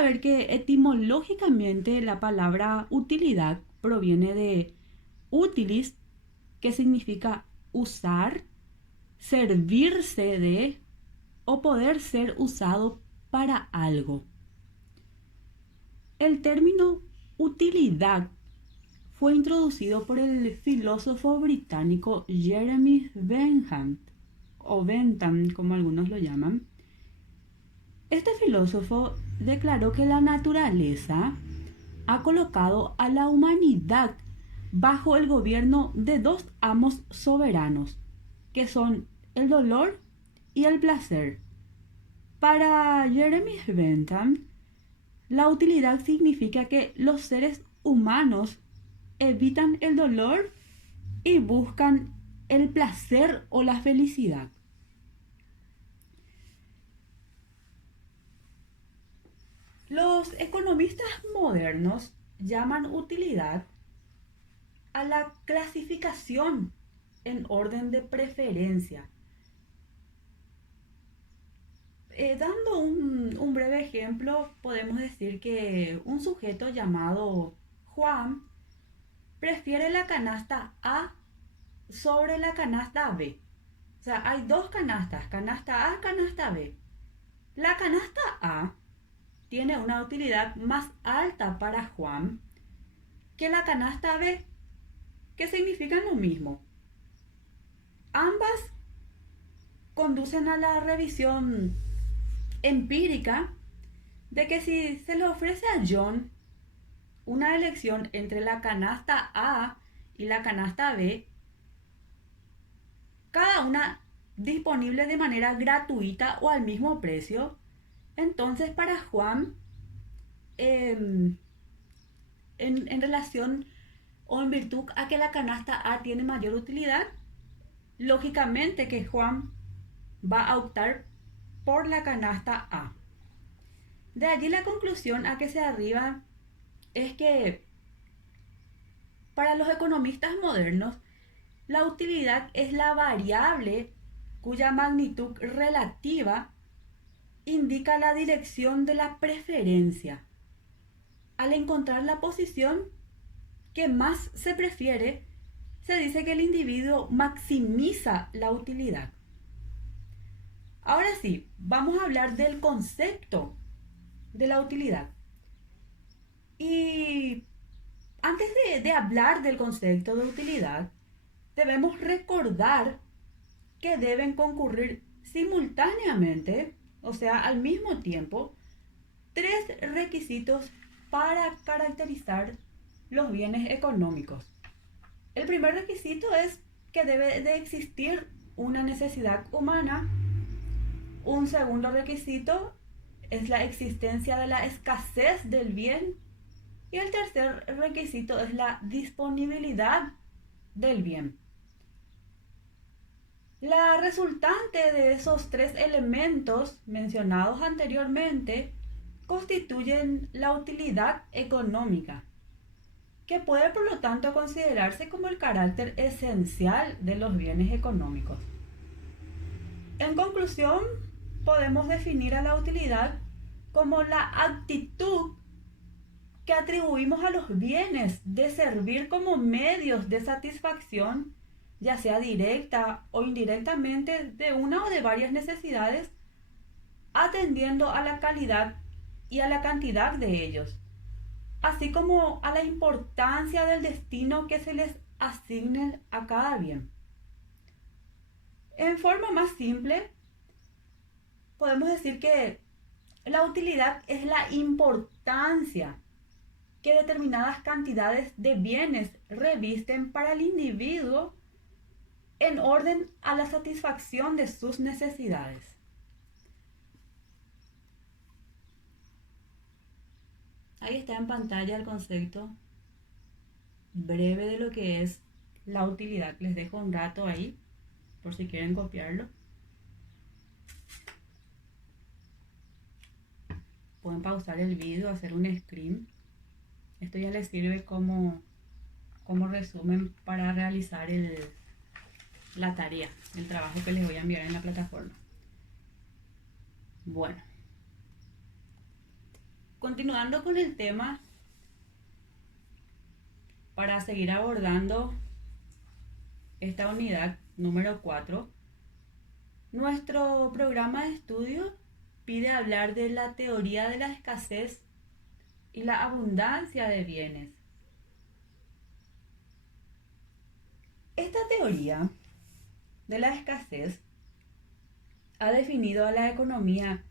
saber que etimológicamente la palabra utilidad proviene de utilis, que significa usar, servirse de o poder ser usado para algo. El término utilidad fue introducido por el filósofo británico Jeremy Bentham, o Bentham como algunos lo llaman. Este filósofo declaró que la naturaleza ha colocado a la humanidad bajo el gobierno de dos amos soberanos, que son el dolor y el placer. Para Jeremy Bentham, la utilidad significa que los seres humanos evitan el dolor y buscan el placer o la felicidad. Los economistas modernos llaman utilidad a la clasificación en orden de preferencia. Dando un breve ejemplo, podemos decir que un sujeto llamado Juan prefiere la canasta A sobre la canasta B. O sea, hay dos canastas, canasta A, canasta B. La canasta A tiene una utilidad más alta para Juan que la canasta B, que significan lo mismo. Ambas conducen a la revisión empírica de que si se le ofrece a John una elección entre la canasta A y la canasta B, cada una disponible de manera gratuita o al mismo precio, entonces para Juan, en relación o en virtud a que la canasta A tiene mayor utilidad, lógicamente que Juan va a optar por la canasta A. De allí la conclusión a que se arriba es que para los economistas modernos, la utilidad es la variable cuya magnitud relativa indica la dirección de la preferencia. Al encontrar la posición que más se prefiere, se dice que el individuo maximiza la utilidad. Ahora sí, vamos a hablar del concepto de la utilidad. Y antes de hablar del concepto de utilidad, debemos recordar que deben concurrir simultáneamente, o sea, al mismo tiempo, tres requisitos para caracterizar los bienes económicos. El primer requisito es que debe de existir una necesidad humana. Un segundo requisito es la existencia de la escasez del bien. Y el tercer requisito es la disponibilidad del bien. La resultante de esos tres elementos mencionados anteriormente constituyen la utilidad económica, que puede por lo tanto considerarse como el carácter esencial de los bienes económicos. En conclusión, podemos definir a la utilidad como la actitud que atribuimos a los bienes de servir como medios de satisfacción, ya sea directa o indirectamente, de una o de varias necesidades, atendiendo a la calidad y a la cantidad de ellos, así como a la importancia del destino que se les asigne a cada bien. En forma más simple, podemos decir que la utilidad es la importancia que determinadas cantidades de bienes revisten para el individuo en orden a la satisfacción de sus necesidades. Ahí está en pantalla el concepto breve de lo que es la utilidad. Les dejo un rato ahí por si quieren copiarlo. Pueden pausar el video, hacer un screen. Esto ya les sirve como resumen para realizar la tarea, el trabajo que les voy a enviar en la plataforma. Bueno, Continuando con el tema, para seguir abordando esta unidad número 4, nuestro programa de estudio pide hablar de la teoría de la escasez y la abundancia de bienes. Esta teoría de la escasez ha definido a la economía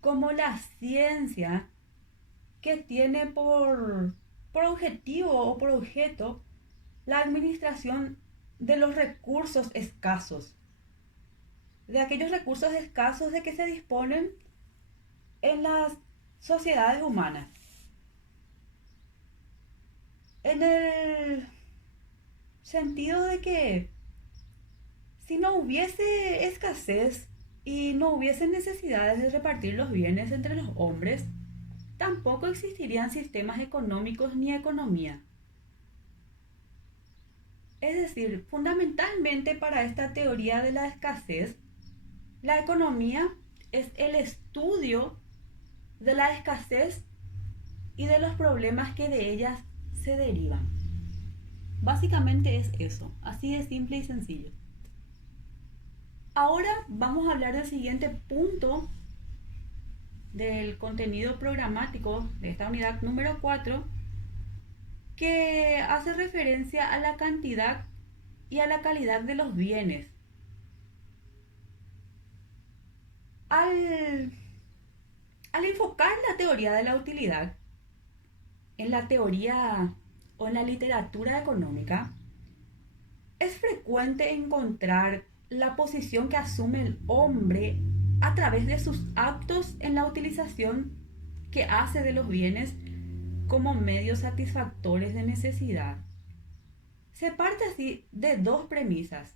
como la ciencia que tiene por objetivo o por objeto la administración de los recursos escasos, de aquellos recursos escasos de que se disponen en las sociedades humanas. En el sentido de que si no hubiese escasez y no hubiese necesidades de repartir los bienes entre los hombres, tampoco existirían sistemas económicos ni economía. Es decir, fundamentalmente para esta teoría de la escasez, la economía es el estudio de la escasez y de los problemas que de ellas se derivan. Básicamente es eso, así de simple y sencillo. Ahora vamos a hablar del siguiente punto del contenido programático de esta unidad número 4, que hace referencia a la cantidad y a la calidad de los bienes. Al enfocar la teoría de la utilidad en la teoría o en la literatura económica, es frecuente encontrar la posición que asume el hombre a través de sus actos en la utilización que hace de los bienes como medios satisfactores de necesidad. Se parte así de dos premisas.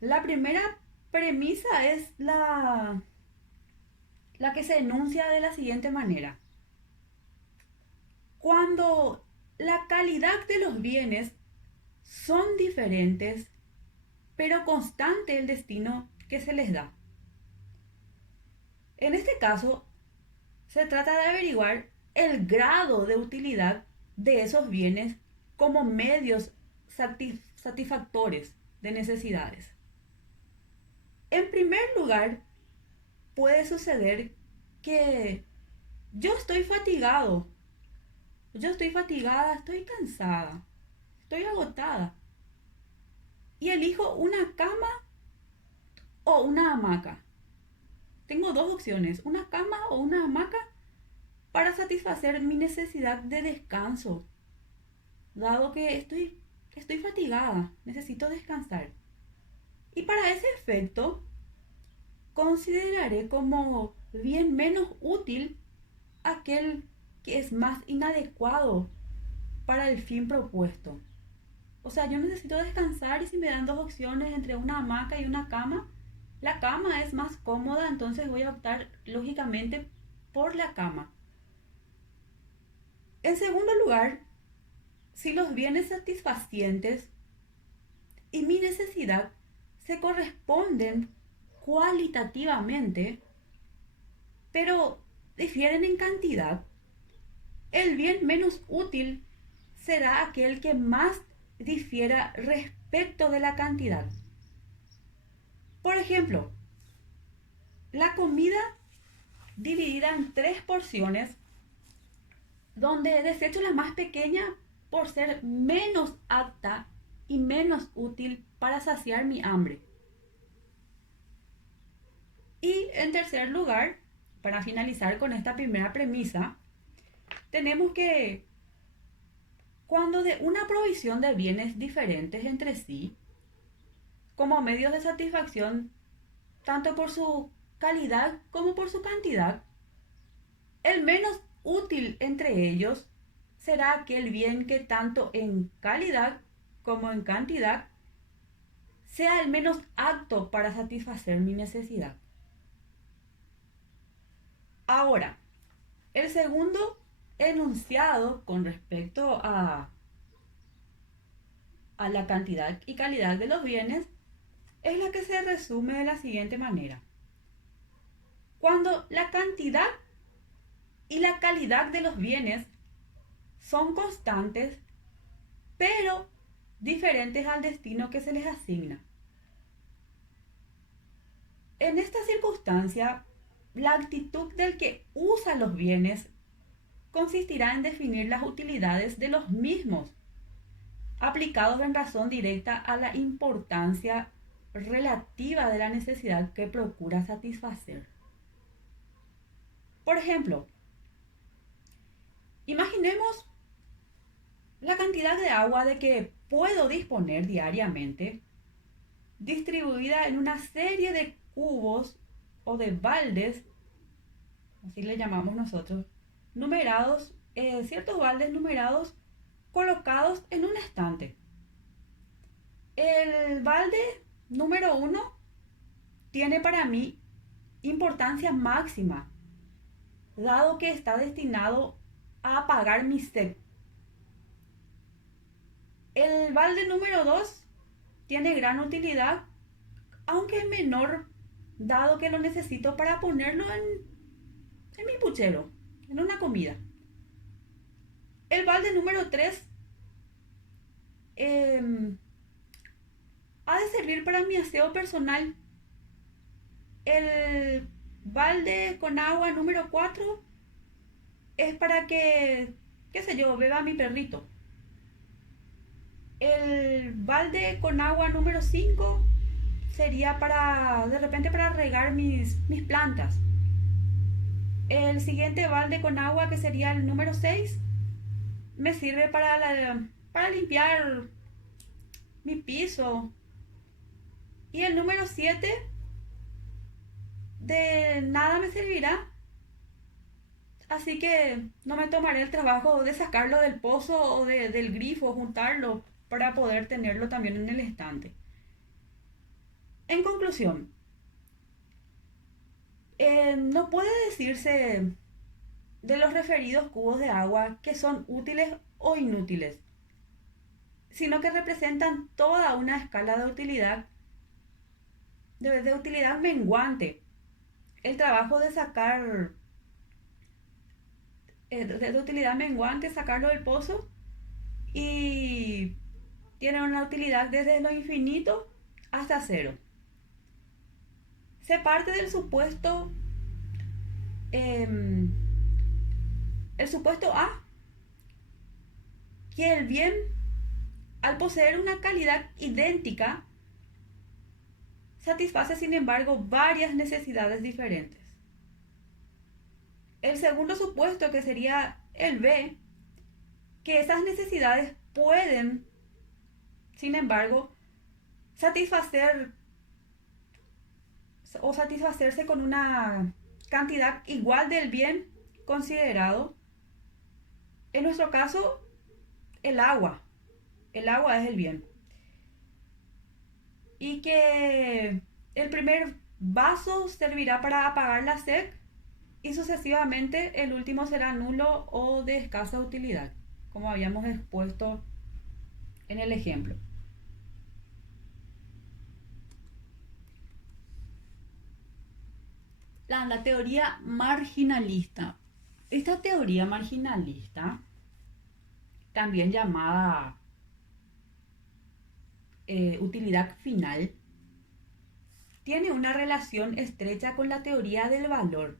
La primera premisa es la que se enuncia de la siguiente manera. Cuando la calidad de los bienes son diferentes, pero constante el destino que se les da. En este caso, se trata de averiguar el grado de utilidad de esos bienes como medios satisfactores de necesidades. En primer lugar, puede suceder que yo estoy fatigado, estoy cansada, estoy agotada y elijo una cama o una hamaca. Tengo dos opciones, una cama o una hamaca para satisfacer mi necesidad de descanso, dado que estoy fatigada, necesito descansar. Y para ese efecto, consideraré como bien menos útil aquel que es más inadecuado para el fin propuesto. O sea, yo necesito descansar y si me dan dos opciones entre una hamaca y una cama, la cama es más cómoda, entonces voy a optar lógicamente por la cama. En segundo lugar, si los bienes satisfacientes y mi necesidad se corresponden cualitativamente, pero difieren en cantidad, el bien menos útil será aquel que más difiera respecto de la cantidad. Por ejemplo, la comida dividida en 3 porciones, donde desecho la más pequeña por ser menos apta y menos útil para saciar mi hambre. Y en tercer lugar, para finalizar con esta primera premisa, tenemos que cuando de una provisión de bienes diferentes entre sí, como medios de satisfacción, tanto por su calidad como por su cantidad, el menos útil entre ellos será aquel bien que tanto en calidad como en cantidad sea el menos apto para satisfacer mi necesidad. Ahora, el segundo enunciado con respecto a la cantidad y calidad de los bienes es la que se resume de la siguiente manera. Cuando la cantidad y la calidad de los bienes son constantes, pero diferentes al destino que se les asigna. En esta circunstancia, la actitud del que usa los bienes consistirá en definir las utilidades de los mismos, aplicados en razón directa a la importancia relativa de la necesidad que procura satisfacer. Por ejemplo, imaginemos la cantidad de agua de que puedo disponer diariamente, distribuida en una serie de cubos o de baldes, así le llamamos nosotros, numerados, ciertos baldes numerados colocados en un estante. El balde número 1 tiene para mí importancia máxima, dado que está destinado a apagar mi sed. El balde número 2 tiene gran utilidad, aunque menor, dado que lo necesito para ponerlo en mi puchero, en una comida. El balde número 3 ha de servir para mi aseo personal. El balde con agua número 4 es para que, qué sé yo, beba mi perrito. El balde con agua número 5 sería para, de repente, para regar mis plantas. El siguiente balde con agua, que sería el número 6, me sirve para limpiar mi piso. Y el número 7 de nada me servirá. Así que no me tomaré el trabajo de sacarlo del pozo o del grifo, juntarlo para poder tenerlo también en el estante. En conclusión, no puede decirse de los referidos cubos de agua que son útiles o inútiles, sino que representan toda una escala de utilidad, de utilidad menguante. El trabajo de sacar, de utilidad menguante, sacarlo del pozo, y tiene una utilidad desde lo infinito hasta cero. Se parte del supuesto, el supuesto A, que el bien, al poseer una calidad idéntica, satisface sin embargo varias necesidades diferentes. El segundo supuesto, que sería el B, que esas necesidades pueden, sin embargo, satisfacerse con una cantidad igual del bien considerado. En nuestro caso, el agua. El agua es el bien. Y que el primer vaso servirá para apagar la sed y sucesivamente el último será nulo o de escasa utilidad, como habíamos expuesto en el ejemplo. La teoría marginalista. Esta teoría marginalista, también llamada utilidad final, tiene una relación estrecha con la teoría del valor.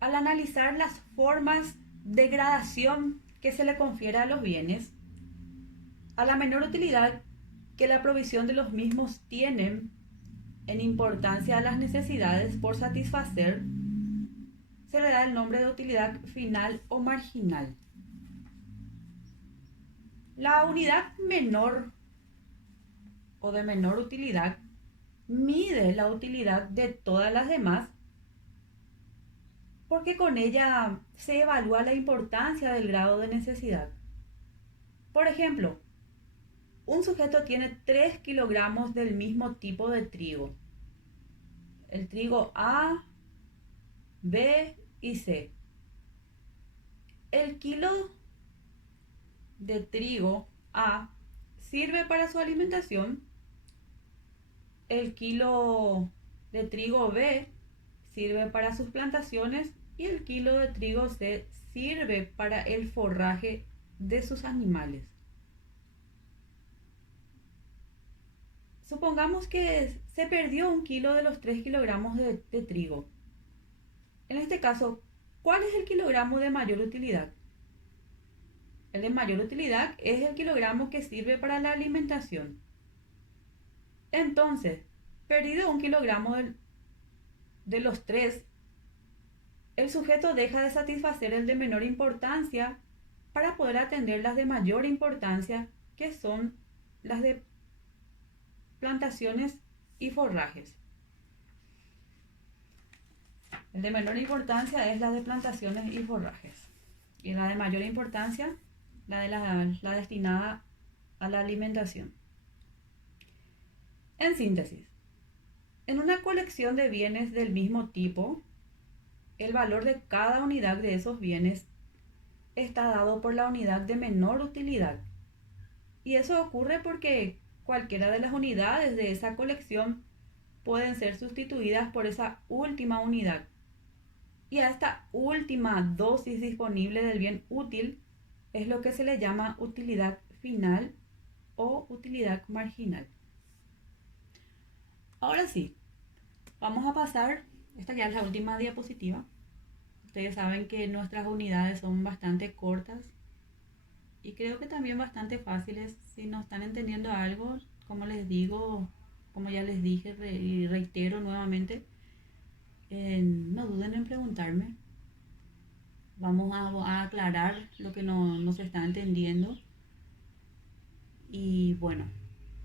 Al analizar las formas de gradación que se le confiere a los bienes, a la menor utilidad que la provisión de los mismos tienen en importancia a las necesidades por satisfacer, se le da el nombre de utilidad final o marginal. La unidad menor o de menor utilidad mide la utilidad de todas las demás, porque con ella se evalúa la importancia del grado de necesidad. Por ejemplo, un sujeto tiene 3 kilogramos del mismo tipo de trigo. El trigo A, B y C. El kilo de trigo A sirve para su alimentación. El kilo de trigo B sirve para sus plantaciones y el kilo de trigo se sirve para el forraje de sus animales. Supongamos que se perdió 1 kilo de los 3 kilogramos de trigo. En este caso, ¿cuál es el kilogramo de mayor utilidad? El de mayor utilidad es el kilogramo que sirve para la alimentación. Entonces, perdido 1 kilogramo de los 3, el sujeto deja de satisfacer el de menor importancia para poder atender las de mayor importancia, que son las de plantaciones y forrajes. El de menor importancia es la de plantaciones y forrajes. Y la de mayor importancia, la destinada a la alimentación. En síntesis, en una colección de bienes del mismo tipo, el valor de cada unidad de esos bienes está dado por la unidad de menor utilidad. Y eso ocurre porque cualquiera de las unidades de esa colección pueden ser sustituidas por esa última unidad. Y a esta última dosis disponible del bien útil es lo que se le llama utilidad final o utilidad marginal. Ahora sí, vamos a pasar, esta ya es la última diapositiva. Ustedes saben que nuestras unidades son bastante cortas y creo que también bastante fáciles. Si no están entendiendo algo, como les digo, como ya les dije y reitero nuevamente, no duden en preguntarme. Vamos a aclarar lo que no se está entendiendo. Y bueno,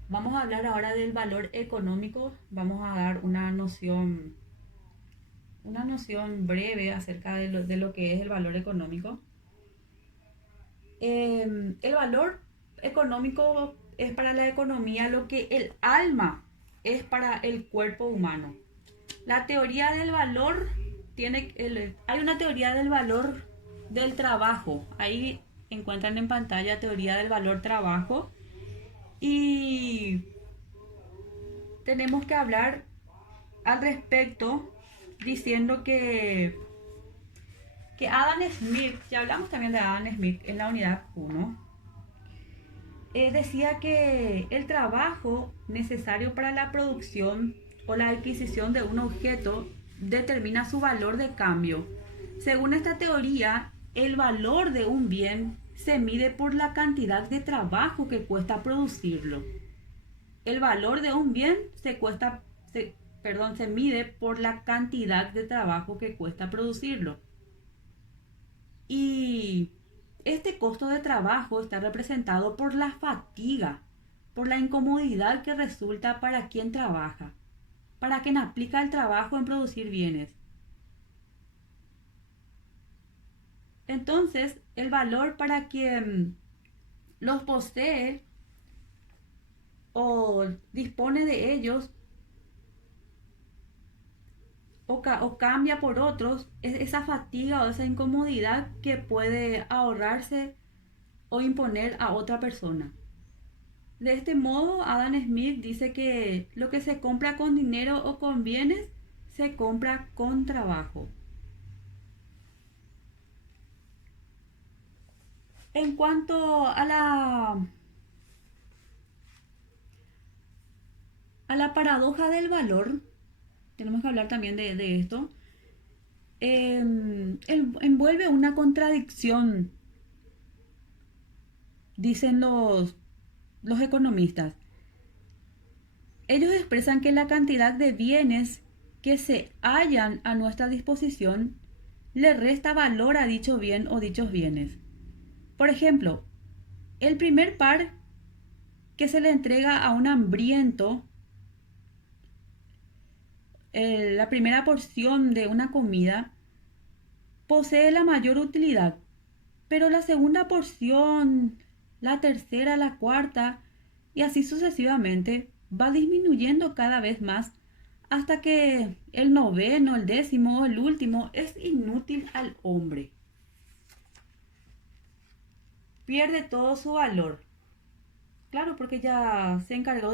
vamos a hablar ahora del valor económico. Vamos a dar una noción breve acerca de lo que es el valor económico. El valor económico es para la economía lo que el alma es para el cuerpo humano. La teoría del valor hay una teoría del valor del trabajo. Ahí encuentran en pantalla teoría del valor trabajo. Y tenemos que hablar al respecto diciendo que Adam Smith, ya hablamos también de Adam Smith en la unidad 1, decía que el trabajo necesario para la producción o la adquisición de un objeto determina su valor de cambio. Según esta teoría, el valor de un bien se mide por la cantidad de trabajo que cuesta producirlo. El valor de un bien se mide por la cantidad de trabajo que cuesta producirlo. Y este costo de trabajo está representado por la fatiga, por la incomodidad que resulta para quien trabaja, para quien aplica el trabajo en producir bienes. Entonces, el valor para quien los posee o dispone de ellos o cambia por otros, es esa fatiga o esa incomodidad que puede ahorrarse o imponer a otra persona. De este modo, Adam Smith dice que lo que se compra con dinero o con bienes, se compra con trabajo. En cuanto a la paradoja del valor, tenemos que hablar también de esto. Envuelve una contradicción, dicen los economistas. Ellos expresan que la cantidad de bienes que se hallan a nuestra disposición le resta valor a dicho bien o dichos bienes. Por ejemplo, el primer par que se le entrega a un hambriento, la primera porción de una comida, posee la mayor utilidad, pero la segunda porción, la tercera, la cuarta y así sucesivamente va disminuyendo cada vez más hasta que el noveno, el décimo o el último es inútil al hombre. Pierde todo su valor. Claro, porque ya se encargó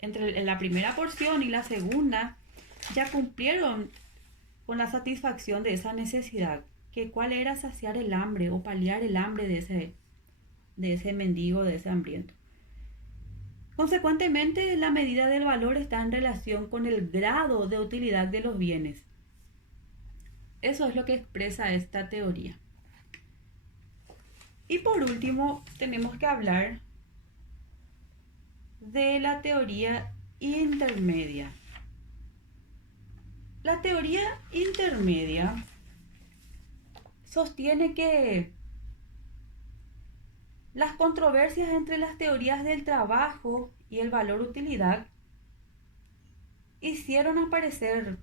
entre la primera porción y la segunda, ya cumplieron con la satisfacción de esa necesidad, que cuál era saciar el hambre o paliar el hambre de ese mendigo, de ese hambriento. Consecuentemente, la medida del valor está en relación con el grado de utilidad de los bienes. Eso es lo que expresa esta teoría. Y por último, tenemos que hablar de la teoría intermedia. La teoría intermedia sostiene que las controversias entre las teorías del trabajo y el valor-utilidad hicieron aparecer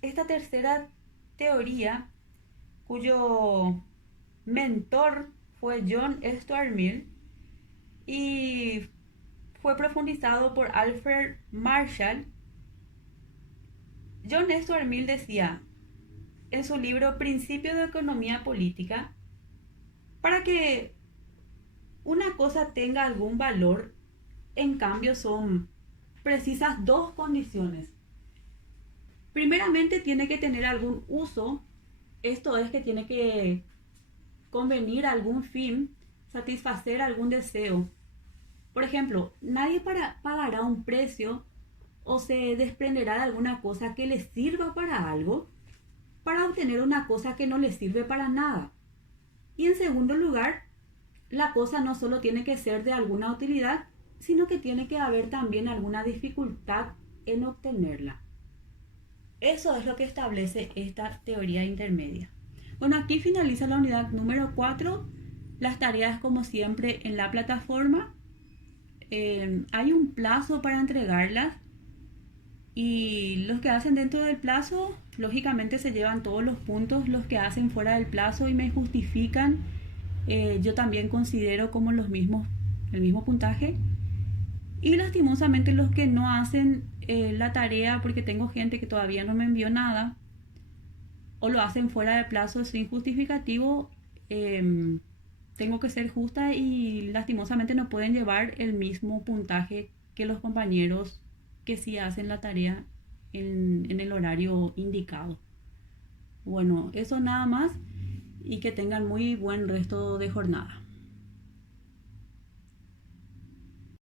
esta tercera teoría, cuyo mentor fue John Stuart Mill y fue profundizado por Alfred Marshall. John Stuart Mill decía en su libro Principio de Economía Política, para que una cosa tenga algún valor, en cambio son precisas dos condiciones. Primeramente tiene que tener algún uso, esto es que tiene que convenir a algún fin, satisfacer algún deseo. Por ejemplo, nadie pagará un precio o se desprenderá de alguna cosa que le sirva para algo para obtener una cosa que no le sirve para nada. Y en segundo lugar, la cosa no solo tiene que ser de alguna utilidad, sino que tiene que haber también alguna dificultad en obtenerla. Eso es lo que establece esta teoría intermedia. Bueno, aquí finaliza la unidad número 4. Las tareas, como siempre, en la plataforma. Hay un plazo para entregarlas y los que hacen dentro del plazo, lógicamente se llevan todos los puntos. Los que hacen fuera del plazo y me justifican, yo también considero como el mismo puntaje. Y lastimosamente los que no hacen la tarea, porque tengo gente que todavía no me envió nada, o lo hacen fuera de plazo sin justificativo, tengo que ser justa y lastimosamente no pueden llevar el mismo puntaje que los compañeros que sí hacen la tarea en el horario indicado. Bueno, eso nada más y que tengan muy buen resto de jornada.